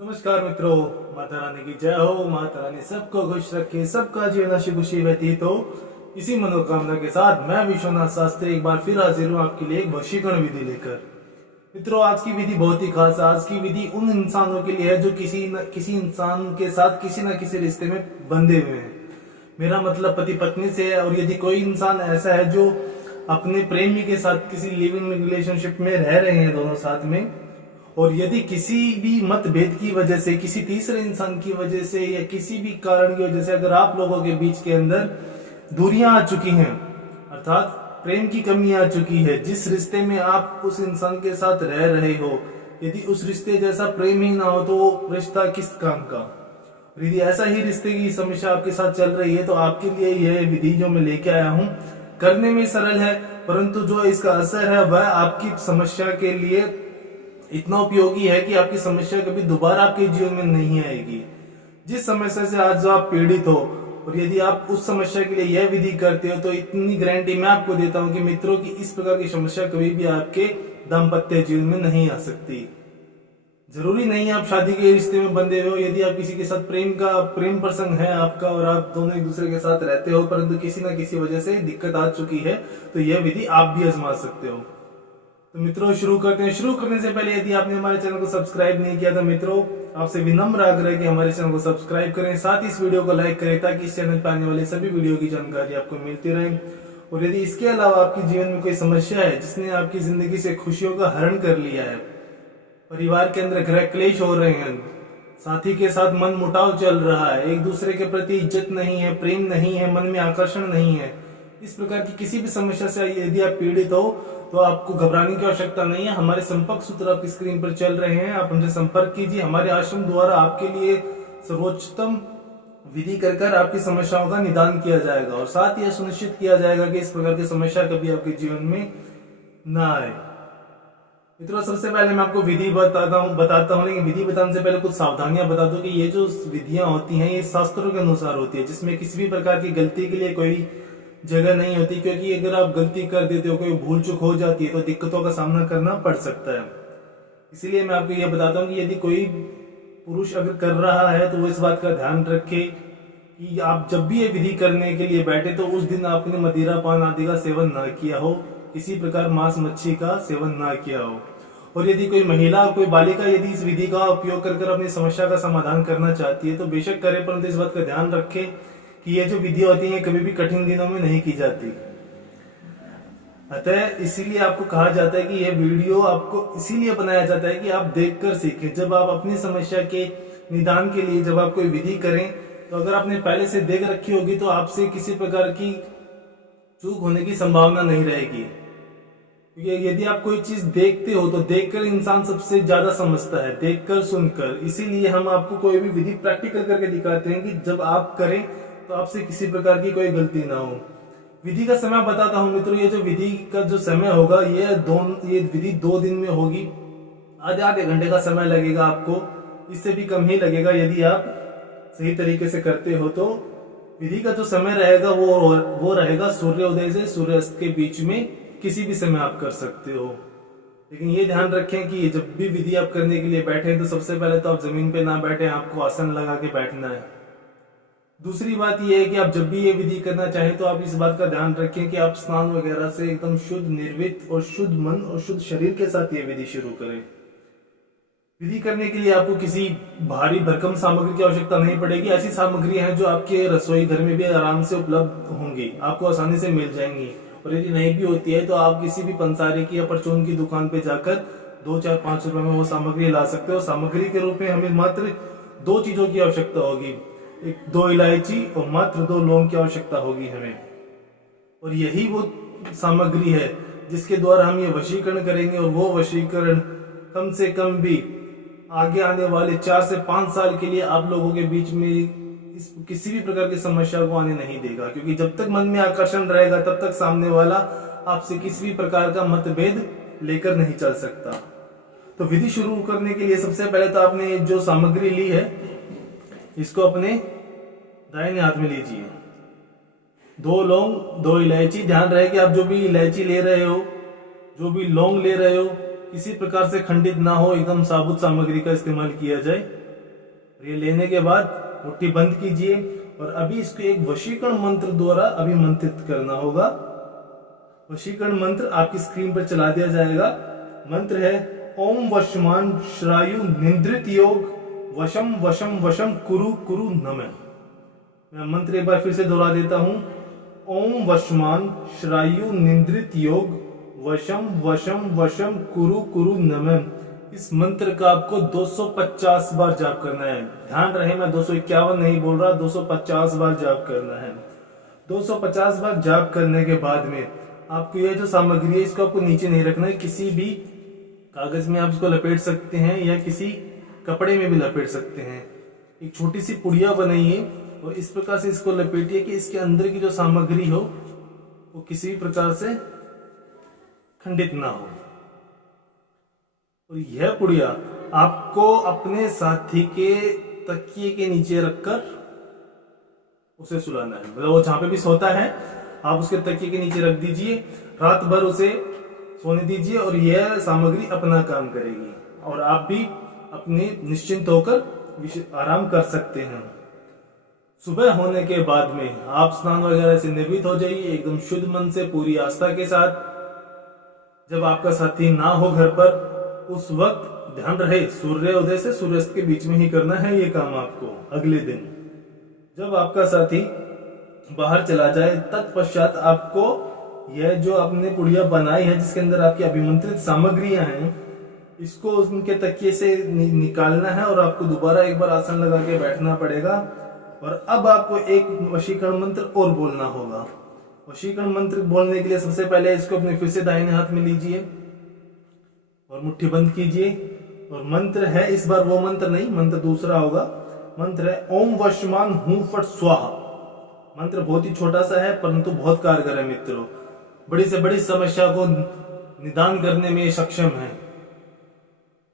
नमस्कार मित्रों, माता रानी की जय हो। माता रानी सबको खुश रखे, सबका जीवन हंसी खुशी व्यतीत हो। इसी मनोकामना के साथ मैं विश्वनाथ शास्त्री एक बार फिर हाजिर हूँ आपके लिए एक वशीकरण विधि लेकर। मित्रों, आज की विधि बहुत ही खास है। आज की विधि उन इंसानों के लिए है जो किसी इंसान के साथ किसी न किसी रिश्ते में बंधे हुए हैं। मेरा मतलब पति पत्नी से है। और यदि कोई इंसान ऐसा है जो अपने प्रेमी के साथ किसी लिविंग रिलेशनशिप में रह रहे हैं दोनों साथ में, और यदि किसी भी मतभेद की वजह से, किसी तीसरे इंसान की वजह से या किसी भी कारण की वजह से अगर आप लोगों के बीच के अंदर दूरियां आ चुकी हैं, अर्थात प्रेम की कमी आ चुकी है, जिस रिश्ते में आप उस इंसान के साथ रह रहे हो, यदि उस रिश्ते जैसा प्रेम ही ना हो तो वो रिश्ता किस काम का। यदि ऐसा ही रिश्ते की समस्या आपके साथ चल रही है तो आपके लिए यह विधि जो मैं लेके आया हूँ, करने में सरल है, परंतु जो इसका असर है वह आपकी समस्या के लिए इतना उपयोगी है कि आपकी समस्या कभी दोबारा आपके जीवन में नहीं आएगी। जिस समस्या से आज जो आप पीड़ित हो, और यदि आप उस समस्या के लिए यह विधि करते हो तो इतनी गारंटी मैं आपको देता हूं कि मित्रों की इस प्रकार की समस्या कभी भी आपके दाम्पत्य जीवन में नहीं आ सकती। जरूरी नहीं आप शादी के रिश्ते में बंधे हो। यदि आप किसी के साथ प्रेम प्रसंग है आपका और आप दोनों एक दूसरे के साथ रहते हो, परंतु किसी न किसी वजह से दिक्कत आ चुकी है, तो यह विधि आप भी आजमा सकते हो। तो मित्रों, शुरू करते हैं। शुरू करने से पहले यदि आपने हमारे चैनल को सब्सक्राइब नहीं किया तो मित्रों आपसे विनम्र आग्रह है कि हमारे चैनल को सब्सक्राइब करें, साथ ही इस वीडियो को लाइक करें ताकि इस चैनल पर आने वाले सभी वीडियो की जानकारी आपको मिलती रहे। और यदि इसके अलावा आपके जीवन में कोई समस्या है जिसने आपकी जिंदगी से खुशियों का हरण कर लिया है, परिवार के अंदर गृह क्लेश हो रहे हैं, साथी के साथ मन मुटाव चल रहा है, एक दूसरे के प्रति इज्जत नहीं है, प्रेम नहीं है, मन में आकर्षण नहीं है, इस प्रकार की किसी भी समस्या से यदि आप पीड़ित हो तो आपको घबराने की आवश्यकता नहीं है। हमारे संपर्क सूत्र आपकी स्क्रीन पर चल रहे हैं, आप हमसे संपर्क कीजिए। हमारे आश्रम द्वारा आपके लिए सर्वोच्चतम विधि कर आपकी समस्याओं का निदान किया जाएगा और साथ ही सुनिश्चित किया जाएगा कि इस प्रकार की समस्या कभी आपके जीवन में ना आए। मित्रों, सबसे पहले मैं आपको विधि बताता हूँ, लेकिन विधि बताने से पहले कुछ सावधानियां बता दूं कि ये जो विधियां होती हैं ये शास्त्रों के अनुसार होती है, जिसमें किसी भी प्रकार की गलती के लिए कोई जगह नहीं होती, क्योंकि अगर आप गलती कर देते हो, कोई भूल चूक हो जाती है तो दिक्कतों का सामना करना पड़ सकता है। इसीलिए मैं आपको यह बताता हूँ कि यदि कोई पुरुष अगर कर रहा है तो वो इस बात का ध्यान रखे कि आप जब भी ये विधि करने के लिए बैठे तो उस दिन आपने मदिरा पान आदि का सेवन ना किया हो, किसी प्रकार मांस मच्छी का सेवन ना किया हो। और यदि कोई महिला, कोई बालिका यदि इस विधि का उपयोग कर अपनी समस्या का समाधान करना चाहती है तो बेशक करे, परंतु इस बात का ध्यान रखे कि ये जो विधि होती है कभी भी कठिन दिनों में नहीं की जाती। अतः इसीलिए आपको कहा जाता है कि यह वीडियो आपको इसीलिए बनाया जाता है कि आप देखकर सीखें। जब आप अपनी समस्या के निदान के लिए जब आप कोई विधि करें तो अगर आपने पहले से देख रखी होगी तो आपसे किसी प्रकार की चूक होने की संभावना नहीं रहेगी। क्योंकि यदि आप कोई चीज देखते हो तो देखकर इंसान सबसे ज्यादा समझता है, देखकर सुनकर। इसीलिए हम आपको कोई भी विधि प्रैक्टिकल करके दिखाते हैं कि जब आप करें तो आपसे किसी प्रकार की कोई गलती ना हो। विधि का समय बताता हूं मित्रों। ये जो विधि का जो समय होगा ये विधि 2 दिन में होगी। आधे घंटे का समय लगेगा आपको, इससे भी कम ही लगेगा यदि आप सही तरीके से करते हो। तो विधि का जो समय रहेगा वो रहेगा सूर्योदय से सूर्यास्त के बीच में, किसी भी समय आप कर सकते हो। लेकिन ये ध्यान रखें कि जब भी विधि आप करने के लिए बैठे तो सबसे पहले तो आप जमीन पे ना बैठे, आपको आसन लगा के बैठना है। दूसरी बात यह है कि आप जब भी ये विधि करना चाहें तो आप इस बात का ध्यान रखें कि आप स्नान वगैरह से एकदम शुद्ध निर्वित और शुद्ध मन और शुद्ध शरीर के साथ ये विधि शुरू करें। विधि करने के लिए आपको किसी भारी भरकम सामग्री की आवश्यकता नहीं पड़ेगी। ऐसी सामग्री है जो आपके रसोई घर में भी आराम से उपलब्ध होंगी, आपको आसानी से मिल जाएंगी। और यदि नहीं भी होती है तो आप किसी भी पंसारी की या परचून की दुकान पे जाकर 2, 4, 5 रुपए में वो सामग्री ला सकते हो। सामग्री के रूप में हमें मात्र 2 चीजों की आवश्यकता होगी, 2 इलायची और मात्र 2 लौंग की आवश्यकता होगी हमें। और यही वो सामग्री है जिसके द्वारा हम ये वशीकरण करेंगे। और वो वशीकरण कम से कम भी आगे आने वाले 4 से 5 साल के लिए आप लोगों के बीच में किसी भी प्रकार की समस्या को आने नहीं देगा। क्योंकि जब तक मन में आकर्षण रहेगा तब तक सामने वाला आपसे किसी भी प्रकार का मतभेद लेकर नहीं चल सकता। तो विधि शुरू करने के लिए सबसे पहले तो आपने जो सामग्री ली है इसको अपने दाहिने हाथ में लीजिए। 2 लौंग, 2 इलायची। ध्यान रहे कि आप जो भी इलायची ले रहे हो, जो भी लौंग ले रहे हो, किसी प्रकार से खंडित ना हो, एकदम साबुत सामग्री का इस्तेमाल किया जाए। ये लेने के बाद मुट्ठी बंद कीजिए और अभी इसको एक वशीकरण मंत्र द्वारा अभिमंत्रित करना होगा। वशीकरण मंत्र आपकी स्क्रीन पर चला दिया जाएगा। मंत्र है ओम वशमान श्रायु निंद्रित योग वशम वशम वशम कुरु कुरु नमः। मैं मंत्र एक बार फिर से दोहरा देता हूं। ओम वशमान श्रायु निंद्रित योग वशम वशम वशम कुरु कुरु नमः। इस मंत्र का आपको 250 बार जाप करना है। ध्यान रहे मैं 251 नहीं बोल रहा, 250 बार जाप करना है। 250 बार जाप करने के बाद में आपको यह जो सामग्री है इसको आपको नीचे नहीं रखना है। किसी भी कागज में आप इसको लपेट सकते हैं या किसी कपड़े में भी लपेट सकते हैं। एक छोटी सी पुड़िया बनाइए और इस प्रकार से इसको लपेटिए कि इसके अंदर की जो सामग्री हो वो किसी भी प्रकार से खंडित ना हो। और यह पुड़िया आपको अपने साथी के तकिए के नीचे रखकर उसे सुलाना है। मतलब वो जहां पे भी सोता है आप उसके तकिए के नीचे रख दीजिए, रात भर उसे सोने दीजिए और यह सामग्री अपना काम करेगी और आप भी अपने निश्चिंत होकर आराम कर सकते हैं। सुबह होने के बाद में आप स्नान वगैरह से निवृत्त हो जाइए एकदम शुद्ध मन से, पूरी आस्था के साथ। जब आपका साथी ना हो घर पर उस वक्त ध्यान रहे सूर्योदय से सूर्यास्त के बीच में ही करना है ये काम आपको। अगले दिन जब आपका साथी बाहर चला जाए तत्पश्चात आपको यह जो आपने पुड़िया बनाई है जिसके अंदर आपकी अभिमंत्रित सामग्रियां हैं इसको उनके तकिए से निकालना है और आपको दोबारा एक बार आसन लगा के बैठना पड़ेगा। और अब आपको एक वशीकरण मंत्र और बोलना होगा। वशीकरण मंत्र बोलने के लिए सबसे पहले इसको अपने फिर से दाहिने हाथ में लीजिए और मुट्ठी बंद कीजिए। और मंत्र है इस बार वो मंत्र नहीं, मंत्र दूसरा होगा। मंत्र है ओम वशमान हूं फट स्वाहा। मंत्र बहुत ही छोटा सा है परंतु बहुत कारगर है मित्रों। बड़ी से बड़ी समस्या को निदान करने में सक्षम है।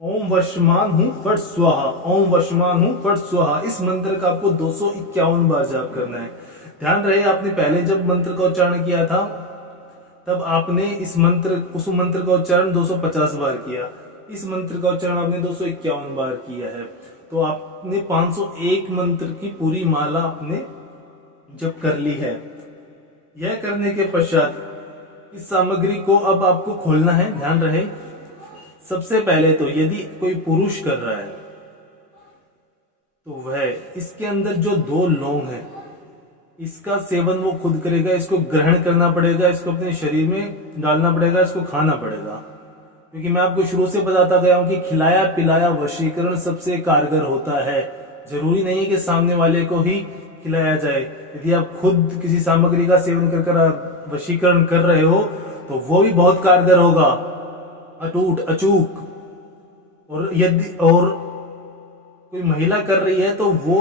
ओम वशमान हूं फट स्वाहा, ओम वशमान हूं फट स्वाहा। इस मंत्र का आपको 251 बार जाप करना है। ध्यान रहे आपने पहले जब मंत्र का उच्चारण किया था तब आपने उस मंत्र का उच्चारण 250 बार किया। इस मंत्र का उच्चारण आपने 251 बार किया है। तो आपने 501 मंत्र की पूरी माला आपने जप कर ली है। यह करने के पश्चात इस सामग्री को अब आपको खोलना है। ध्यान रहे सबसे पहले तो यदि कोई पुरुष कर रहा है तो वह इसके अंदर जो 2 लौंग है इसका सेवन वो खुद करेगा। इसको ग्रहण करना पड़ेगा, इसको अपने शरीर में डालना पड़ेगा, इसको खाना पड़ेगा। क्योंकि मैं आपको शुरू से बताता गया हूं कि खिलाया पिलाया वशीकरण सबसे कारगर होता है। जरूरी नहीं है कि सामने वाले को ही खिलाया जाए। यदि आप खुद किसी सामग्री का सेवन कर वशीकरण कर रहे हो तो वो भी बहुत कारगर होगा, अटूट अचूक। और यदि कोई महिला कर रही है तो वो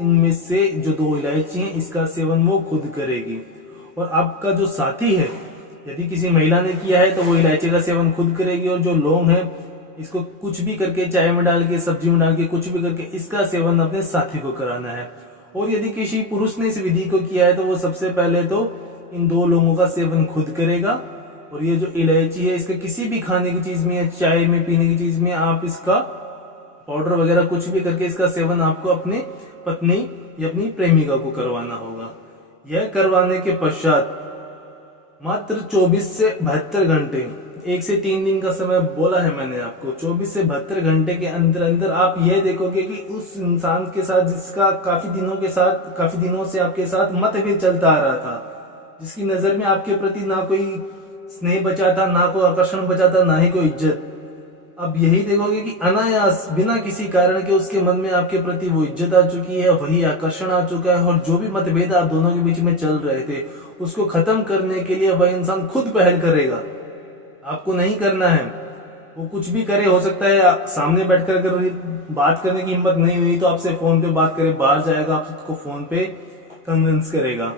इनमें से जो 2 इलायची हैं इसका सेवन वो खुद करेगी। और आपका जो साथी है यदि किसी महिला ने किया है तो वो इलायची का सेवन खुद करेगी। और जो लौंग है इसको कुछ भी करके, चाय में डाल के, सब्जी में डाल के, कुछ भी करके इसका सेवन अपने साथी को कराना है। और यदि किसी पुरुष ने इस विधि को किया है तो वो सबसे पहले तो इन 2 लोगों का सेवन खुद करेगा। और ये जो इलायची है इसका किसी भी खाने की चीज में या चाय में पीने की चीज में आप इसका पाउडर वगैरह कुछ भी करके इसका सेवन आपको अपनी पत्नी या अपनी प्रेमिका को करवाना होगा। यह करवाने के पश्चात मात्र 24 से 72 घंटे, 1 से 3 दिन का समय बोला है मैंने आपको। 24 से 72 घंटे के अंदर अंदर आप यह देखोगे कि उस इंसान के साथ जिसका काफी दिनों से आपके साथ मतभेद चलता आ रहा था, जिसकी नजर में आपके प्रति ना कोई स्नेह बचा था, ना कोई आकर्षण बचा था, ना ही कोई इज्जत, अब यही देखोगे कि अनायास बिना किसी कारण के उसके मन में आपके प्रति वो इज्जत आ चुकी है, वही आकर्षण आ चुका है। और जो भी मतभेद आप दोनों के बीच में चल रहे थे उसको खत्म करने के लिए वह इंसान खुद पहल करेगा, आपको नहीं करना है। वो कुछ भी करे, हो सकता है सामने बैठकर अगर बात करने की हिम्मत नहीं हुई तो आपसे फोन पे बात करे, बाहर जाएगा, आप उसको फोन पे कन्विंस करेगा,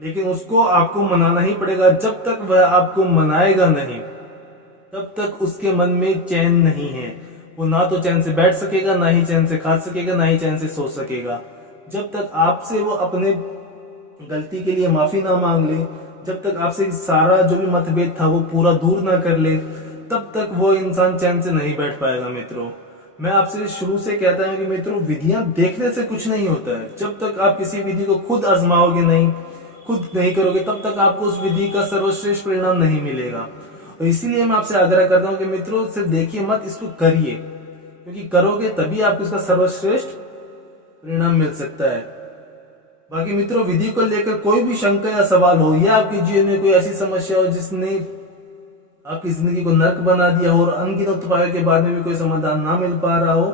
लेकिन उसको आपको मनाना ही पड़ेगा। जब तक वह आपको मनाएगा नहीं तब तक उसके मन में चैन नहीं है। वो ना तो चैन से बैठ सकेगा, ना ही चैन से खा सकेगा, ना ही चैन से सो सकेगा। जब तक आपसे वो अपने गलती के लिए माफी ना मांग ले, जब तक आपसे सारा जो भी मतभेद था वो पूरा दूर ना कर ले, तब तक वो इंसान चैन से नहीं बैठ पाएगा मित्रों। मैं आपसे शुरू से कहता हूं कि मित्रों, विधियां देखने से कुछ नहीं होता है। जब तक आप किसी विधि को खुद आजमाओगे नहीं, खुद नहीं करोगे, तब तक आपको उस विधि का सर्वश्रेष्ठ परिणाम नहीं मिलेगा। और इसीलिए मैं आपसे आग्रह करता हूं कि मित्रों, सिर्फ देखिए मत, इसको करिए, क्योंकि करोगे तभी आपको इसका सर्वश्रेष्ठ परिणाम मिल सकता है। बाकी मित्रों, विधि को लेकर कोई भी शंका या सवाल हो, या आपके जीवन में कोई ऐसी समस्या हो जिसने आपकी जिंदगी को नर्क बना दिया हो और अनगिनत उपायों के बाद में भी कोई समाधान ना मिल पा रहा हो,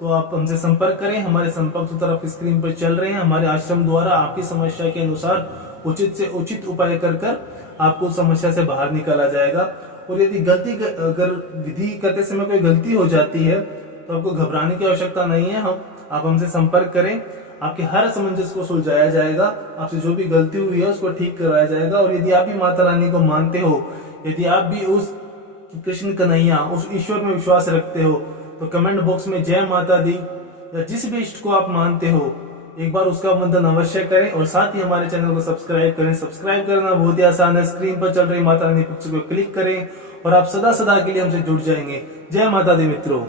तो आप हमसे संपर्क करें। हमारे संपर्क सूत्र आपकी स्क्रीन पर चल रहे हैं। हमारे आश्रम द्वारा आपकी समस्या के अनुसार उचित से उचित उपाय कर आपको समस्या से बाहर निकाला जाएगा। और यदि अगर विधि करते समय कोई गलती हो जाती है तो आपको घबराने की आवश्यकता नहीं है। आप हमसे संपर्क करें, आपके हर असमंजस को सुलझाया जाएगा, आपसे जो भी गलती हुई है उसको ठीक करवाया जाएगा। और यदि आप भी माता रानी को मानते हो, यदि आप भी उस कृष्ण कन्हैया, उस ईश्वर में विश्वास रखते हो, तो कमेंट बॉक्स में जय माता दी या जिस भी इष्ट को आप मानते हो, एक बार उसका वंदन अवश्य करें। और साथ ही हमारे चैनल को सब्सक्राइब करें। सब्सक्राइब करना बहुत ही आसान है, स्क्रीन पर चल रही माता रानी पिक्चर को क्लिक करें और आप सदा सदा के लिए हमसे जुड़ जाएंगे। जय माता दी मित्रों।